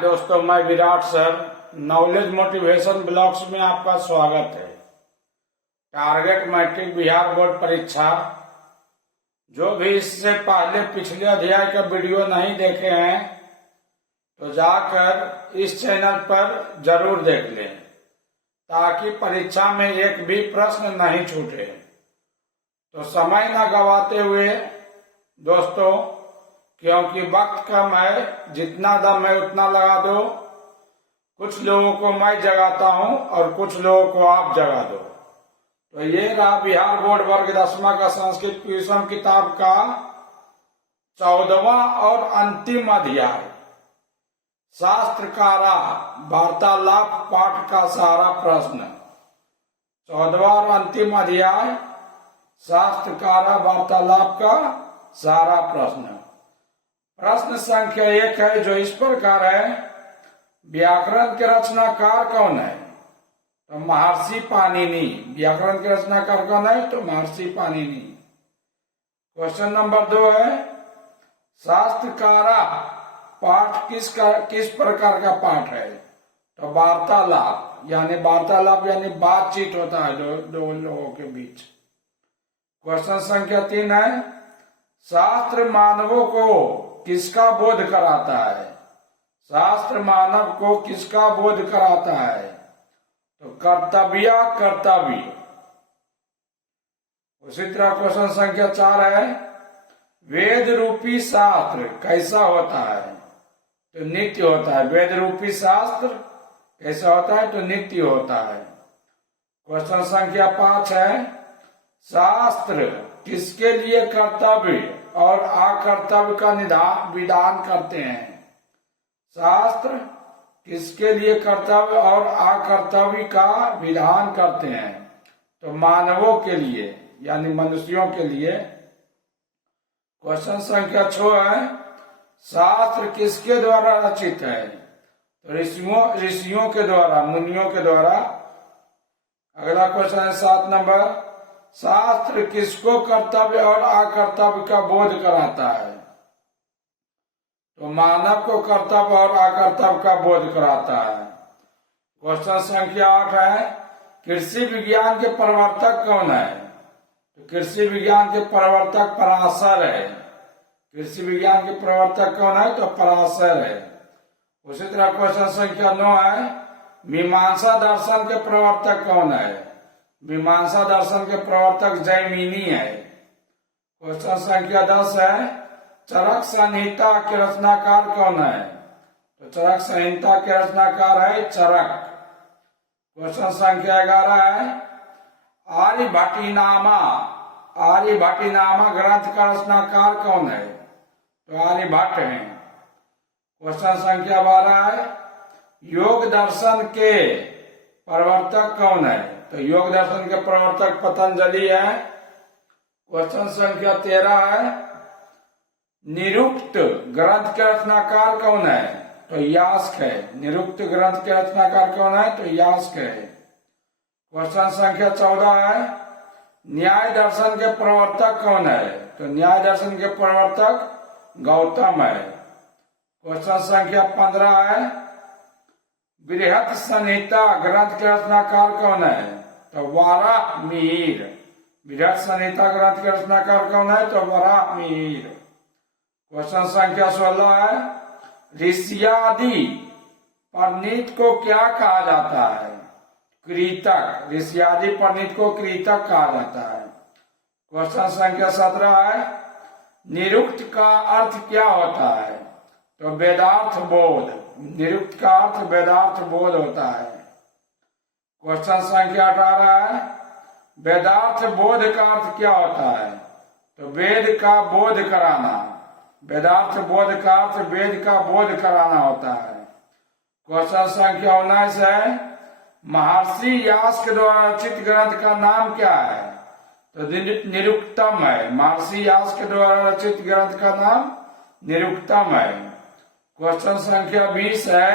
दोस्तों, मैं Virat sir knowledge motivation blogs में आपका स्वागत है। टारगेट मैट्रिक बिहार बोर्ड परीक्षा, जो भी इससे पहले पिछले अध्याय का वीडियो नहीं देखे हैं तो जाकर इस चैनल पर जरूर देख लें, ताकि परीक्षा में एक भी प्रश्न नहीं छूटे। तो समय न गवाते हुए दोस्तों, क्योंकि वक्त कम है, जितना दम है उतना लगा दो। कुछ लोगों को मैं जगाता हूं और कुछ लोगों को आप जगा दो। तो ये रहा बिहार बोर्ड वर्ग 10वां का संस्कृत ट्यूशन किताब का 14वां और अंतिम अध्याय, शास्त्रकारा वार्तालाप पाठ का सारा प्रश्न। 14वां और अंतिम अध्याय, शास्त्रकारा वार्तालाप का सारा प्रश्न। प्रश्न संख्या 1 है, जो इस प्रकार है। व्याकरण के रचनाकार कौन है? तो महर्षि पाणिनि। व्याकरण के रचनाकार कौन है? तो महर्षि पाणिनि। क्वेश्चन नंबर 2 है, शास्त्रकारा पाठ किस प्रकार का पाठ है? तो वार्तालाप, यानी बातचीत होता है दो लोगों के बीच। क्वेश्चन संख्या 3 है, शास्त्र मानवों को किसका बोध कराता है? शास्त्र मानव को किसका बोध कराता है? तो कर्तव्य। उसी तरह क्वेश्चन संख्या 4 है, वेद रूपी शास्त्र कैसा होता है? तो नित्य होता है। वेद रूपी शास्त्र कैसा होता है? तो नित्य होता है। क्वेश्चन संख्या 5 है, शास्त्र किसके लिए कर्तव्य और अकर्तव्य का विधान करते हैं? शास्त्र किसके लिए कर्तव्य और अकर्तव्य का विधान करते हैं? तो मानवों के लिए, यानी मनुष्यों के लिए। क्वेश्चन संख्या 6 है, शास्त्र किसके द्वारा रचित है? तो ऋषियों के द्वारा, मुनियों के द्वारा। अगला क्वेश्चन है 7 नंबर, शास्त्र किसको कर्तव्य और अकर्तव्य का बोध कराता है? तो मानव को कर्तव्य और अकर्तव्य का बोध कराता है। क्वेश्चन संख्या 8 है, कृषि विज्ञान के प्रवर्तक कौन है? तो कृषि विज्ञान के प्रवर्तक पराशर है। कृषि विज्ञान के प्रवर्तक कौन है? तो पराशर है। उसी तरह क्वेश्चन संख्या 9 है, मीमांसा दर्शन के प्रवर्तक कौन है? मीमांसा दर्शन के प्रवर्तक जैमिनी है। क्वेश्चन संख्या 10 है, चरक संहिता के रचनाकार कौन है? तो चरक संहिता के रचनाकार है चरक। क्वेश्चन संख्या 11 है, आर्यभट्टीनामा ग्रंथ का रचनाकार कौन है? तो आर्यभट्ट है। क्वेश्चन संख्या 12 है, योग दर्शन के प्रवर्तक कौन है? तो योग दर्शन के प्रवर्तक पतंजलि है। क्वेश्चन संख्या 13 है, निरुक्त ग्रंथ के रचनाकार कौन है? तो यास्क है। निरुक्त ग्रंथ के रचनाकार कौन है? तो यास्क है। क्वेश्चन संख्या 14 है, न्याय दर्शन के प्रवर्तक कौन है? तो न्याय दर्शन के प्रवर्तक गौतम है। क्वेश्चन संख्या 15 है, बृहत संहिता ग्रंथ के रचनाकार कौन है? तो वराहमिहिर। बृहत संहिता ग्रंथ के रचनाकार कौन है? तो वराहमिहिर। क्वेश्चन संख्या 16 है, ऋषियादि परिणीत को क्या कहा जाता है? कृतक। ऋषियादि परिणीत को कृतक कहा जाता है। क्वेश्चन संख्या 17 है, निरुक्त का अर्थ क्या होता है? तो वेदार्थ बोध। निरुक्त का अर्थ वेदार्थ बोध होता है। क्वेश्चन संख्या 18 है, वेदार्थ बोध का अर्थ क्या होता है? तो वेद का बोध कराना। वेदार्थ बोध का अर्थ वेद का बोध कराना होता है। क्वेश्चन संख्या 19 है, महर्षि व्यास के द्वारा रचित ग्रंथ का नाम क्या है? तो निरुक्तम है। महर्षि व्यास के द्वारा रचित ग्रंथ का नाम निरुक्तम है। क्वेश्चन संख्या 20 है,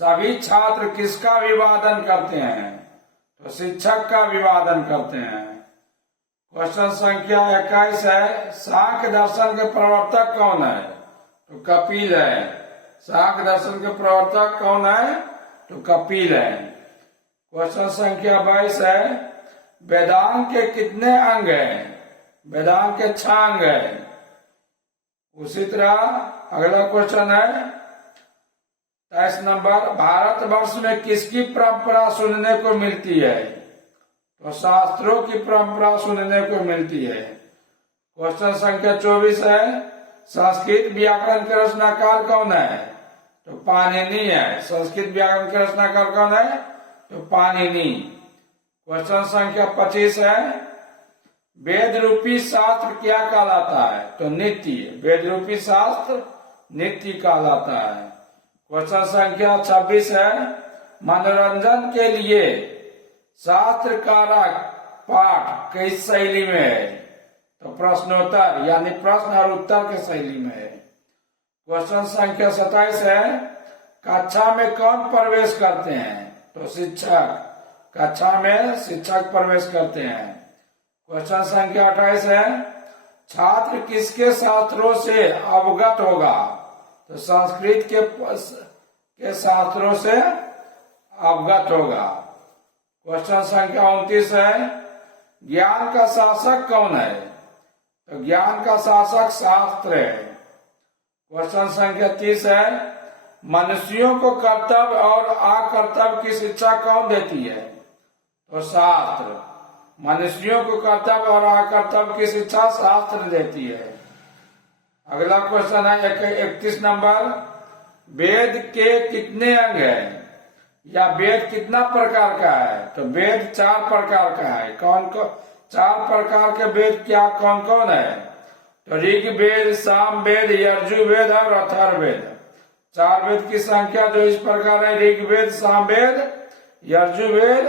सभी छात्र किसका अभिवादन करते हैं? तो शिक्षक का अभिवादन करते हैं। क्वेश्चन संख्या 21 है, सांख्य दर्शन के प्रवर्तक कौन है? तो कपिल है। सांख्य दर्शन के प्रवर्तक कौन है? तो कपिल है। क्वेश्चन संख्या 22 है, वेदांत के कितने अंग हैं? वेदांत के 6 अंग है। उसी तरह अगला क्वेश्चन है 23 नंबर, भारतवर्ष में किसकी परंपरा सुनने को मिलती है? तो शास्त्रों की परंपरा सुनने को मिलती है। क्वेश्चन संख्या 24 है, संस्कृत व्याकरण के रचनाकार कौन है? तो पाणिनि है। संस्कृत व्याकरण के रचनाकार कौन है? तो पाणिनि। क्वेश्चन संख्या 25 है, वेद रूपी शास्त्र क्या कहलाता है? तो नित्य। वेद रूपी शास्त्र नित्य कहलाता है। क्वेश्चन संख्या 26 है, मनोरंजन के लिए शास्त्रकारक पाठ किस शैली में है? तो प्रश्नोत्तर यानी प्रश्न और उत्तर के शैली में है। क्वेश्चन संख्या 27 है, कक्षा में कौन प्रवेश करते हैं? तो शिक्षक। कक्षा में शिक्षक प्रवेश करते हैं। क्वेश्चन संख्या 28 है, छात्र किसके शास्त्रों से अवगत होगा? तो संस्कृत के शास्त्रों से अवगत होगा। क्वेश्चन संख्या 29 है, ज्ञान का शासक कौन है? तो ज्ञान का शासक शास्त्र है। क्वेश्चन संख्या 30 है, मनुष्यों को कर्तव्य और अकर्तव्य की शिक्षा कौन देती है? तो शास्त्र। मनुष्यों को कर्तव्य और अकर्तव्य की शिक्षा शास्त्र देती है। अगला क्वेश्चन है 31 नंबर, वेद के कितने अंग हैं? या वेद कितना प्रकार का है? तो वेद 4 प्रकार का है। कौन 4 प्रकार के वेद क्या कौन कौन है? तो ऋग्वेद, सामवेद, यजुर्वेद और अथर्ववेद। 4 वेद की संख्या जो इस प्रकार है, ऋग्वेद, सामवेद, यजुर्वेद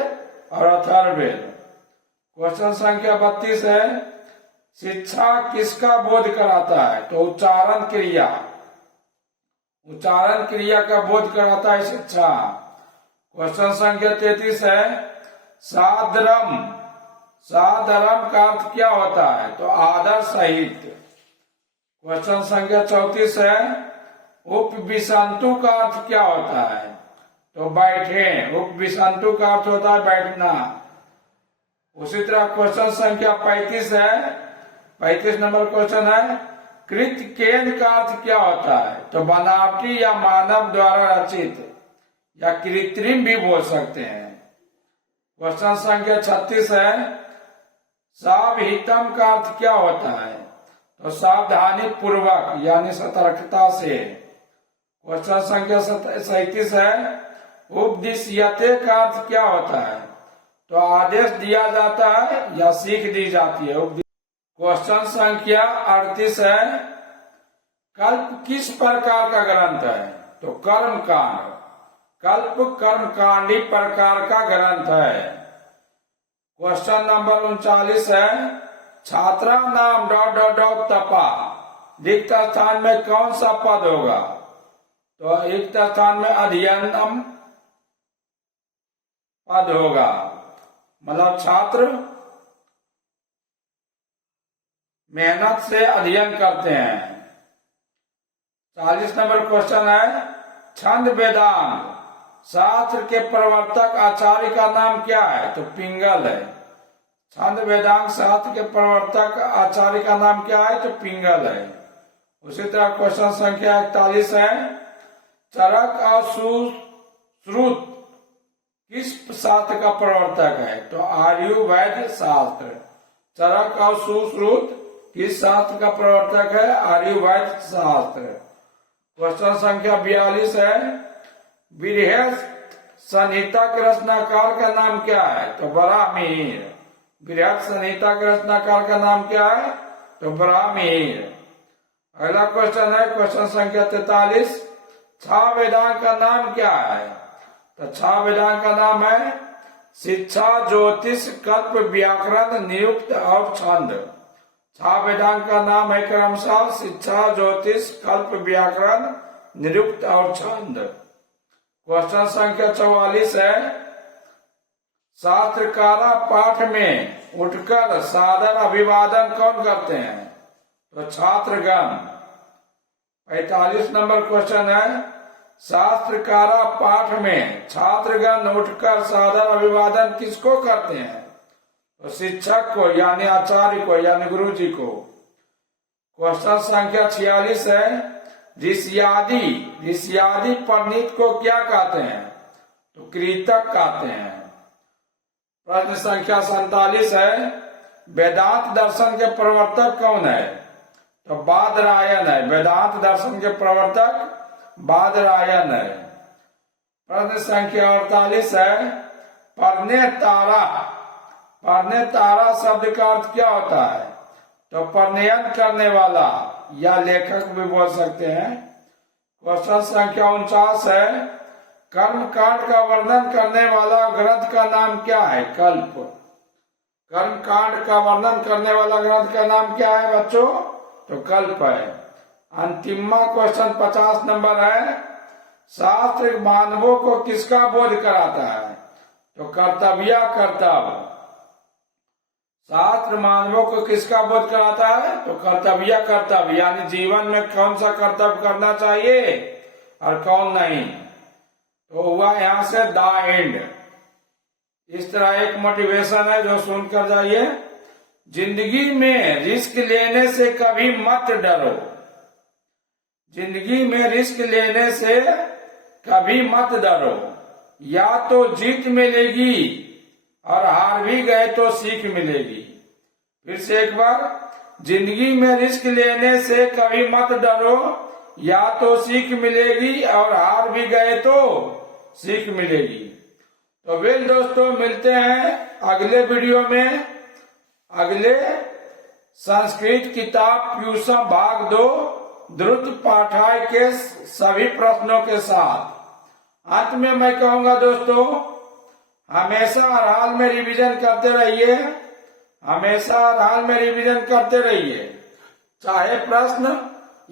और अथर्ववेद। क्वेश्चन संख्या 32 है, शिक्षा किसका बोध कराता है? तो उच्चारण क्रिया। उच्चारण क्रिया का बोध कराता है शिक्षा। क्वेश्चन संख्या 33 है, साधर्म। साधर्म का अर्थ क्या होता है? तो आदर सहित। क्वेश्चन संख्या 34 है, उपविशंतु का अर्थ क्या होता है? तो बैठे। उपविशंतु का अर्थ होता है बैठना। उसी तरह क्वेश्चन संख्या 35 है, 35 नंबर क्वेश्चन है, कृत्केन का अर्थ क्या होता है? तो बनावटी या मानव द्वारा रचित या कृत्रिम भी बोल सकते हैं। क्वेश्चन संख्या 36 है, सावहितम का अर्थ क्या होता है? तो सावधानी पूर्वक यानी सतर्कता से। क्वेश्चन संख्या 37 है, उपदिश्यते का अर्थ क्या होता है? तो आदेश दिया जाता है या सीख दी जाती है। क्वेश्चन संख्या 38 है, कल्प किस प्रकार का ग्रंथ है? तो कर्मकांड। कल्प कर्मकांडी प्रकार का ग्रंथ है। क्वेश्चन नंबर 39 है, छात्रा नाम तपा रिक्त स्थान में कौन सा पद होगा? तो रिक्त स्थान में अध्ययनम पद होगा, मतलब छात्र मेहनत से अध्ययन करते हैं। 40 नंबर क्वेश्चन है, छंद वेदांग शास्त्र के प्रवर्तक आचार्य का नाम क्या है? तो पिंगल है। छंद वेदांग शास्त्र के प्रवर्तक आचार्य का नाम क्या है? तो पिंगल है। उसी तरह क्वेश्चन संख्या 41 है, चरक और सुश्रुत किस शास्त्र का प्रवर्तक है? तो आयुर्वेद शास्त्र। चरक और सुश्रुत किस शास्त्र का प्रवर्तक है? आयुर्वेद शास्त्र। क्वेश्चन संख्या 42 है, बृहद संहिता के रचनाकार का नाम क्या है? तो बराहमिहिर। बृहद संहिता के रचनाकार का नाम क्या है? तो बराहमिहिर। अगला क्वेश्चन है क्वेश्चन संख्या 43, छह वेदांग का नाम क्या है? तो छह वेदांग का नाम है शिक्षा, ज्योतिष, कल्प, व्याकरण, निरुक्त और छंद। छह वेदांग का नाम है क्रमशः शिक्षा, ज्योतिष, कल्प, व्याकरण, निरुक्त और छंद। क्वेश्चन संख्या 44 है, शास्त्रकारा पाठ में उठकर सादर अभिवादन कौन करते हैं? तो छात्रगण। 45 नंबर क्वेश्चन है, शास्त्रकारा पाठ में छात्रगण उठकर सादर अभिवादन किसको करते हैं? तो शिक्षक को यानी आचार्य को यानी गुरु जी को। क्वेश्चन संख्या 46 है, ऋषियादि परिणीत को क्या कहते हैं? तो कृतक कहते हैं। प्रश्न संख्या 47 है, वेदांत दर्शन के प्रवर्तक कौन है? तो बादरायण है। वेदांत दर्शन के प्रवर्तक बादरायण है। प्रश्न संख्या 48 है, पढ़ने तारा शब्द का अर्थ क्या होता है? तो प्रणयन करने वाला या लेखक भी बोल सकते हैं। क्वेश्चन संख्या 49 है, कर्म कांड का वर्णन करने वाला ग्रंथ का नाम क्या है? कल्प। कर्म कांड का वर्णन करने वाला ग्रंथ का नाम क्या है बच्चों? तो कल्प है। अंतिमा क्वेश्चन 50 नंबर है, शास्त्र मानवों को किसका बोध कराता है? तो कर्तव्य कर्तव्य। शास्त्र मानवों को किसका बोध कराता है? तो कर्तव्य कर्तव्य, यानी जीवन में कौन सा कर्तव्य करना चाहिए और कौन नहीं। तो हुआ यहां से द एंड। इस तरह एक मोटिवेशन है जो सुनकर जाइए। जिंदगी में रिस्क लेने से कभी मत डरो। जिंदगी में रिस्क लेने से कभी मत डरो। या तो जीत मिलेगी और हार भी गए तो सीख मिलेगी। फिर से एक बार, जिंदगी में रिस्क लेने से कभी मत डरो, या तो सीख मिलेगी और हार भी गए तो सीख मिलेगी। तो वेल दोस्तों, मिलते हैं अगले वीडियो में अगले संस्कृत किताब ट्यूशन भाग 2 द्रुत पाठाय के सभी प्रश्नों के साथ। अंत में मैं कहूंगा दोस्तों, हमेशा हर हाल में रिवीजन करते रहिए। हमेशा हर हाल में रिवीजन करते रहिए। चाहे प्रश्न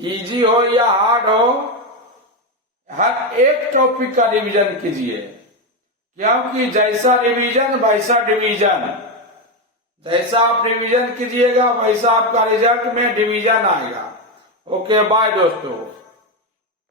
इजी हो या हार्ड हो, हर एक टॉपिक का रिवीजन कीजिए, क्योंकि जैसा रिवीजन वैसा डिवीजन। जैसा आप रिवीजन कीजिएगा वैसा आपका रिजल्ट में डिवीजन आएगा। ओके, बाय दोस्तों।